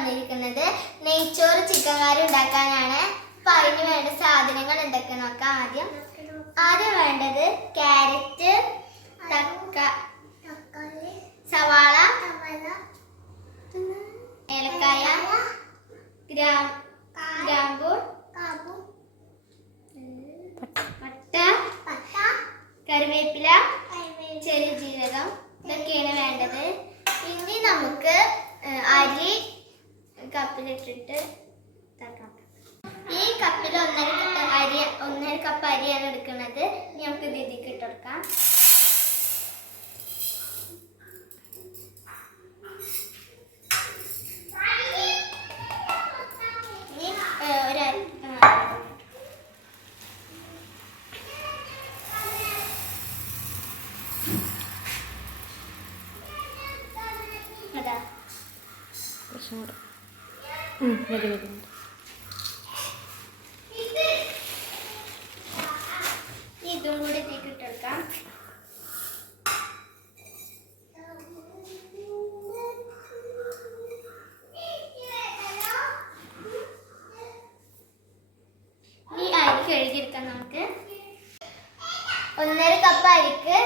വന്നിരിക്കുന്നത് നെയ്ച്ചോറ് ചിക്കൻ കറി ഉണ്ടാക്കാനാണ്. അപ്പൊ അതിന് വേണ്ട സാധനങ്ങൾ എന്തൊക്കെ നോക്കാം ആദ്യം. ആദ്യം വേണ്ടത് ക്യാരറ്റ് തക്ക സവാള ഏലക്കായ ഗ്രാം ഗ്രാമ്പൂ പട്ട കറിവേപ്പില ചെറിയ ജീരകം. ഇതൊക്കെയാണ് വേണ്ടത്. ഇനി നമുക്ക് അരി കപ്പിലിട്ടിട്ട്. ഈ കപ്പിൽ ഒന്നര കപ്പ് അരി ഒന്നര കപ്പ് അരിയാണ് എടുക്കുന്നത്. നമുക്ക് ദിതിക്ക് ഇതിലേക്ക് ഇട്ട് കൊടുക്കാം. ഒരു അരി ആ, അതാ. കുറച്ചും മതി മതി. ഇതും ഒന്നര കപ്പ് അരിക്ക്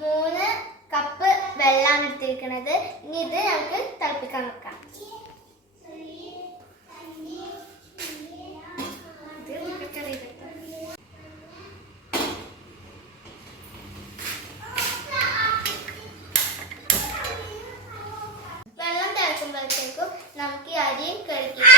മൂന്ന് കപ്പ് വെള്ളമാണ് എടുത്തിരിക്കുന്നത് ഇനി ഇത് നമുക്ക് തിളപ്പിക്കാൻ വെക്കാം ഇത് കുക്കറിലിട്ട് വെള്ളം തിളക്കുമ്പോഴത്തേക്കും നമുക്ക് ഈ അരിയും കഴിക്കാം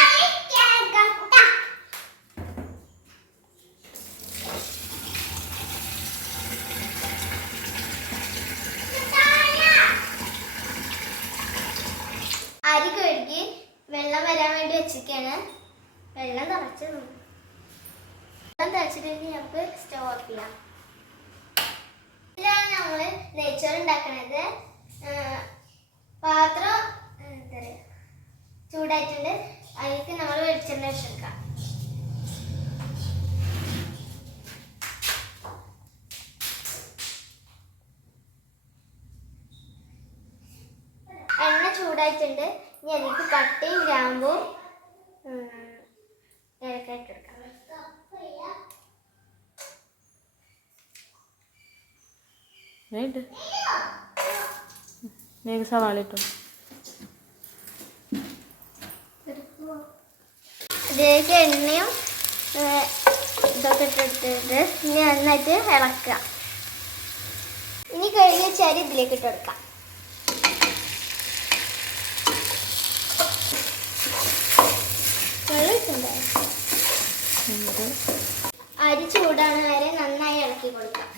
അരി കഴുകി വെള്ളം വരാൻ വേണ്ടി വെച്ചിരിക്കാണ്. വെള്ളം തിളച്ച്. വെള്ളം തിളച്ചിട്ടുണ്ടെങ്കിൽ നമുക്ക് സ്റ്റവ് ഓഫ് ചെയ്യാം. ഇതിലാണ് നമ്മൾ നെയ്ച്ചോറ് ഉണ്ടാക്കണത്. പാത്രം ഏഹ് എന്താ പറയുക ചൂടായിട്ടുണ്ട് അതിലേക്ക് വെളിച്ചെണ്ണ വെച്ചെടുക്കാം എണ്ണ ചൂടായിട്ടുണ്ട്. ഇനി അതിലേക്ക് പട്ടയും ഗ്രാമ്പും ഉം, എടുക്കാം. വേഗം സവാള ഇതിലേക്ക് എണ്ണയും ഇതൊക്കെ ഇട്ടിട്ട് ഇനി നന്നായിട്ട് ഇളക്കുക. ഇനി കഴുകിയ ചരി ഇതിലേക്ക് ഇട്ട് കൊടുക്കാം. അരി ചൂടാണ് വരെ നന്നായി ഇളക്കി കൊടുക്കാം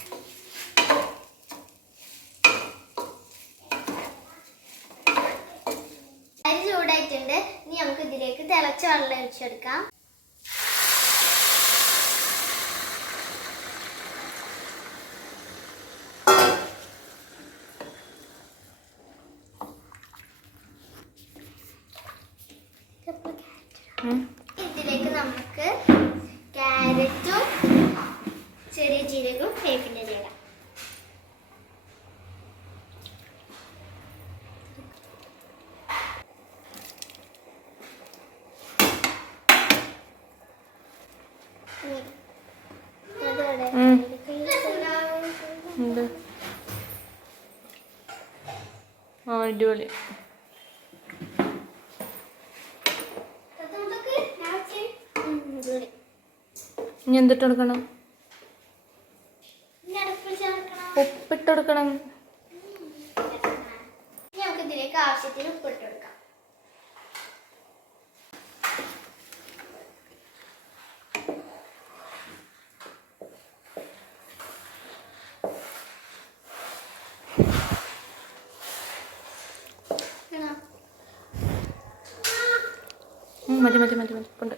അരി ചൂടായിട്ടുണ്ട് ഇനി നമുക്ക് ഇതിലേക്ക് തിളച്ച വെള്ളം ഒഴിച്ചെടുക്കാം. ഇതിലേക്ക് നമുക്ക് ക്യാരറ്റും ചെറിയ ജീരകവും വേപ്പിന്റെ ചേരാം ഉം. എന്ത്? ആ അടിപൊളി. ഇനി എന്തിട്ട് കൊടുക്കണം? ഉപ്പിട്ട് കൊടുക്കണം. നമുക്ക് ഇതിലേക്ക് ആവശ്യത്തിന് ഉപ്പിട്ട് കൊടുക്കാം. മതി മതി മതി മതി. ഉണ്ട്.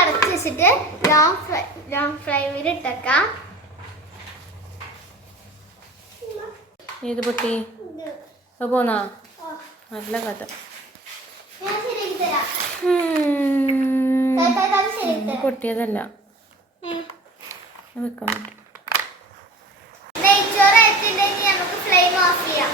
അടച്ച് വെച്ചിട്ട് ലോങ് ഫ്രൈ ലോങ് ഫ്ലെയിമിൽ ഇട്ടേക്കാം. ഏത് പൊട്ടി? പോന്നാ? നല്ല കഥ. പൊട്ടിയതല്ല. വെക്കാൻ പറ്റും. നെയ്ച്ചോറ് എത്തിണ്ടെങ്കിൽ നമുക്ക് ഫ്ലെയിം ഓഫ് ചെയ്യാം.